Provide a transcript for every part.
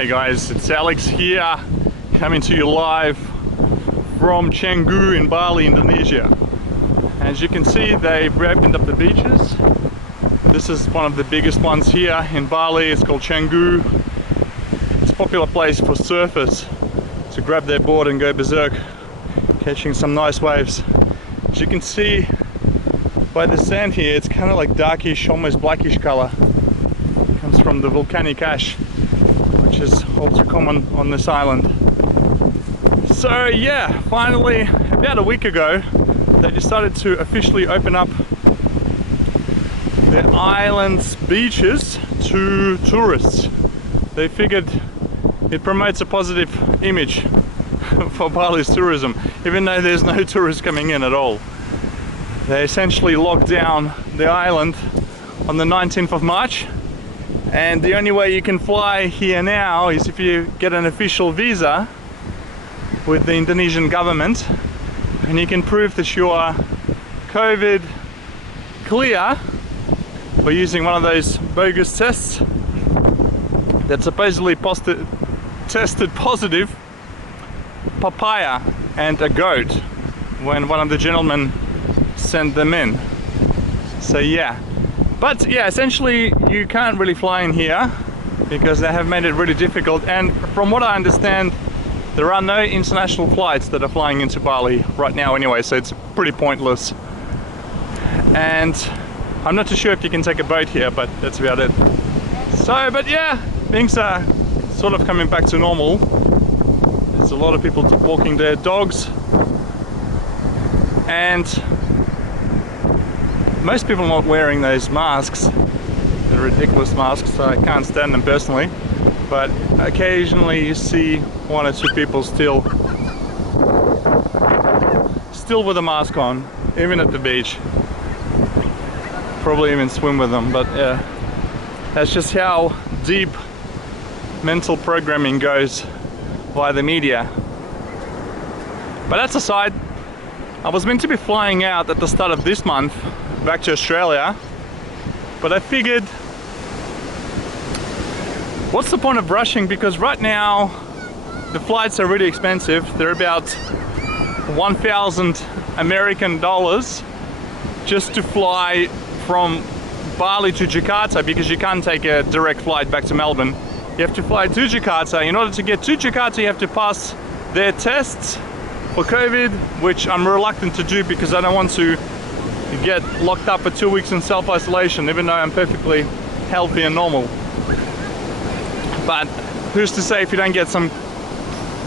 Hey guys, it's Alex here, coming to you live from Canggu in Bali, Indonesia. As you can see, they've opened up the beaches. This is one of the biggest ones here in Bali. It's called Canggu. It's a popular place for surfers to grab their board and go berserk, catching some nice waves. As you can see by the sand here, it's kind of like darkish, almost blackish color. It comes from the volcanic ash, which is also common on this island. So yeah, finally, about a week ago, they decided to officially open up the island's beaches to tourists. They figured it promotes a positive image for Bali's tourism, even though there's no tourists coming in at all. They essentially locked down the island on the 19th of March, and the only way you can fly here now is if you get an official visa with the Indonesian government, and you can prove that you are COVID clear by using one of those bogus tests that supposedly tested positive papaya and a goat when one of the gentlemen sent them in. So yeah, but yeah, essentially you can't really fly in here because they have made it really difficult, and from what I understand, there are no international flights that are flying into Bali right now anyway, so it's pretty pointless. And I'm not too sure if you can take a boat here, but that's about it. So, but yeah, things are sort of coming back to normal. There's a lot of people walking their dogs, and most people are not wearing those masks. They're ridiculous masks, so I can't stand them personally. But occasionally you see one or two people still with a mask on, even at the beach. Probably even swim with them, but yeah, that's just how deep mental programming goes by the media. But that's aside, I was meant to be flying out at the start of this month back to Australia, but I figured, what's the point of rushing, because right now the flights are really expensive. They're about 1,000 American dollars just to fly from Bali to Jakarta, because you can't take a direct flight back to Melbourne. You have to fly to Jakarta. In order to get to Jakarta, you have to pass their tests for COVID, which I'm reluctant to do because I don't want to get locked up for 2 weeks in self-isolation, even though I'm perfectly healthy and normal. But who's to say if you don't get some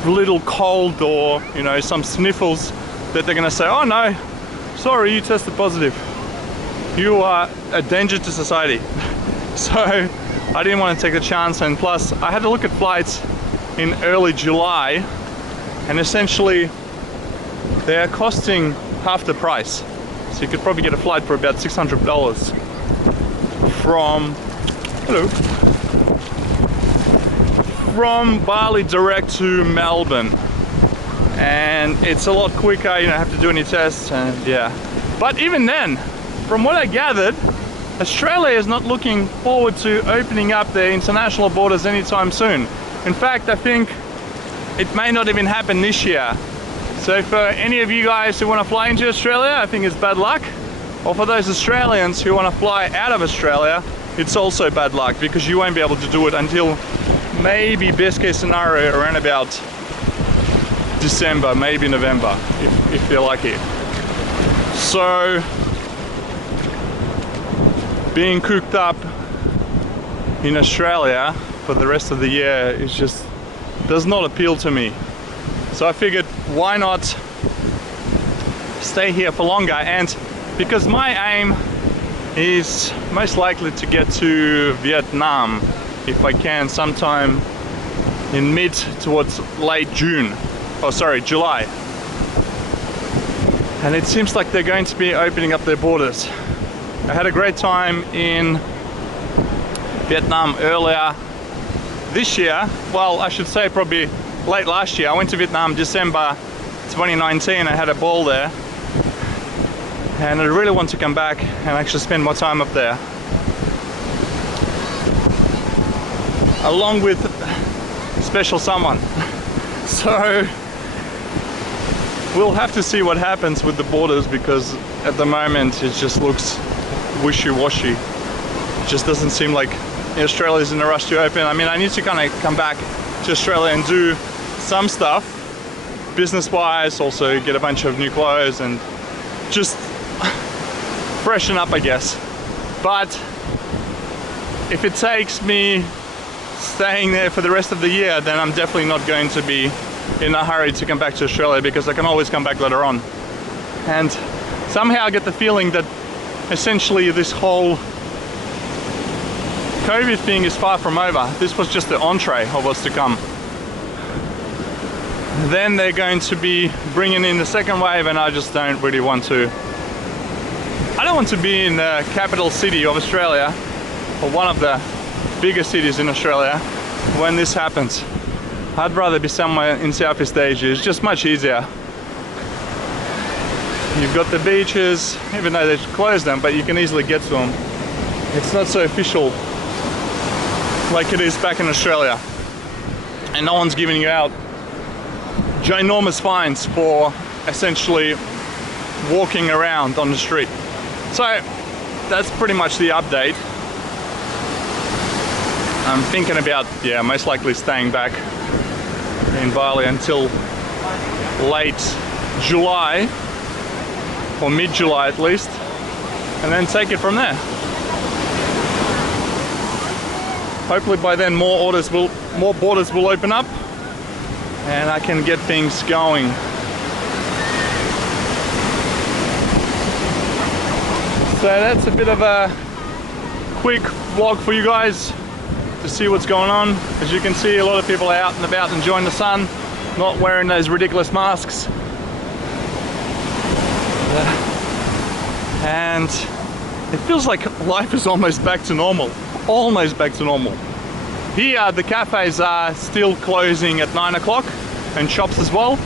little cold or, you know, some sniffles, that they're gonna say, oh no, sorry, you tested positive, you are a danger to society. So I didn't want to take a chance, and plus I had to look at flights in early July, and essentially they're costing half the price. So you could probably get a flight for about $600 from Bali direct to Melbourne, and it's a lot quicker. You don't have to do any tests, and yeah. But even then, from what I gathered, Australia is not looking forward to opening up their international borders anytime soon. In fact, I think it may not even happen this year. So for any of you guys who want to fly into Australia, I think it's bad luck. Or for those Australians who want to fly out of Australia, it's also bad luck, because you won't be able to do it until maybe, best case scenario, around about December, maybe November, if you're lucky. So being cooped up in Australia for the rest of the year is just does not appeal to me. So I figured, why not stay here for longer? And because my aim is most likely to get to Vietnam, if I can, sometime in mid towards late June, oh sorry, July. And it seems like they're going to be opening up their borders. I had a great time in Vietnam earlier this year. Well, I should say probably late last year. I went to Vietnam December 2019. I had a ball there, and I really want to come back and actually spend more time up there. along with special someone. So we'll have to see what happens with the borders, because at the moment it just looks wishy-washy. It just doesn't seem like Australia's in a rush to open. I mean, I need to kind of come back to Australia and do some stuff business-wise, also get a bunch of new clothes and just freshen up, I guess. But if it takes me staying there for the rest of the year, then I'm definitely not going to be in a hurry to come back to Australia, because I can always come back later on. And somehow I get the feeling that essentially this whole COVID thing is far from over. This was just the entree of what's to come. Then they're going to be bringing in the second wave, and I just don't really want to. I don't want to be in the capital city of Australia, or one of the bigger cities in Australia, when this happens. I'd rather be somewhere in Southeast Asia. It's just much easier. You've got the beaches, even though they've closed them, but you can easily get to them. It's not so official like it is back in Australia. And no one's giving you out ginormous fines for essentially walking around on the street. So that's pretty much the update. I'm thinking about, yeah, most likely staying back in Bali until late July, or mid-July at least, and then take it from there. Hopefully by then more borders will open up and I can get things going. So that's a bit of a quick vlog for you guys to see what's going on. As you can see, a lot of people are out and about enjoying the sun, not wearing those ridiculous masks. And it feels like life is almost back to normal. Almost back to normal. Here the cafes are still closing at 9 o'clock, and shops as well,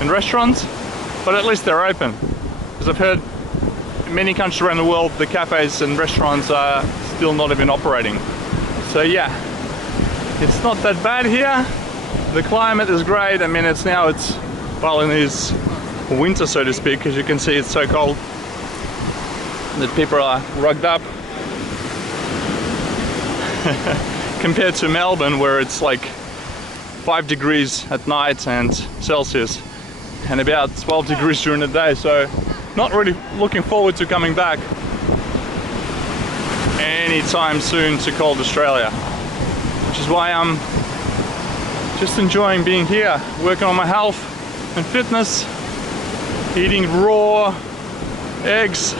and restaurants, but at least they're open. Because I've heard in many countries around the world the cafes and restaurants are still not even operating. So yeah, it's not that bad here. The climate is great. I mean, it's Balinese winter, so to speak, because you can see it's so cold that people are rugged up. Compared to Melbourne, where it's like 5 degrees at night and Celsius, and about 12 degrees during the day. So not really looking forward to coming back anytime soon to cold Australia, which is why I'm just enjoying being here, working on my health and fitness, eating raw eggs,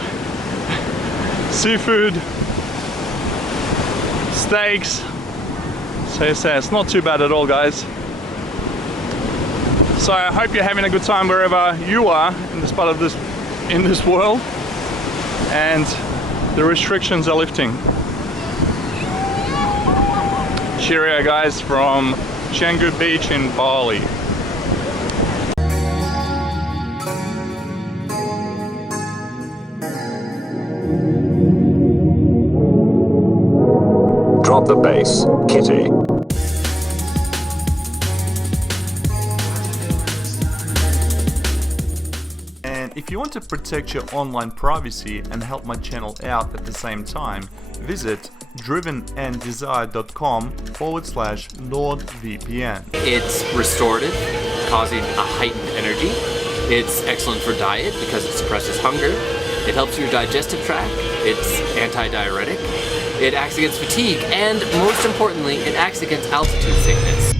seafood, steaks. So it's not too bad at all, guys. So I hope you're having a good time wherever you are in this part of in this world, and the restrictions are lifting. Cheerio, guys, from Canggu Beach in Bali. Drop the bass, Kitty. And if you want to protect your online privacy and help my channel out at the same time, visit drivenanddesign.com/NordVPN. It's restorative, causing a heightened energy. It's excellent for diet because it suppresses hunger. It helps your digestive tract. It's anti-diuretic. It acts against fatigue, and most importantly, it acts against altitude sickness.